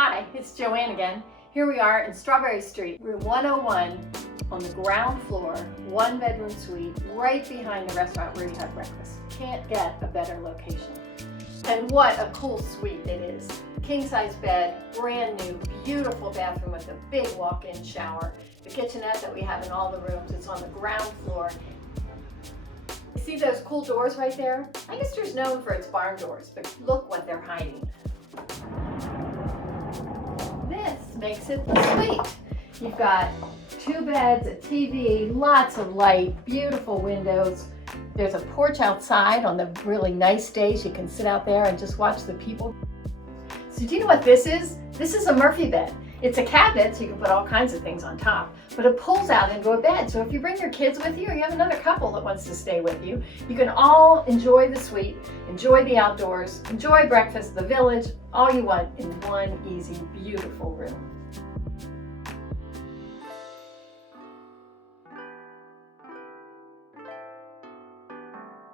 Hi, it's Joanne again. Here we are in Strawberry Street, room 101 on the ground floor, 1-bedroom suite, right behind the restaurant where you have breakfast. Can't get a better location. And what a cool suite it is. King-size bed, brand new, beautiful bathroom with a big walk-in shower. The kitchenette that we have in all the rooms is on the ground floor. See those cool doors right there? Lancaster's known for its barn doors, but look what they're hiding. This makes it the suite. You've got 2 beds, a TV, lots of light, beautiful windows. There's a porch outside on the really nice days. You can sit out there and just watch the people. So do you know what this is? This is a Murphy bed. It's a cabinet, so you can put all kinds of things on top, but it pulls out into a bed. So if you bring your kids with you or you have another couple that wants to stay with you, you can all enjoy the suite, enjoy the outdoors, enjoy breakfast, the village, all you want in one easy, beautiful room.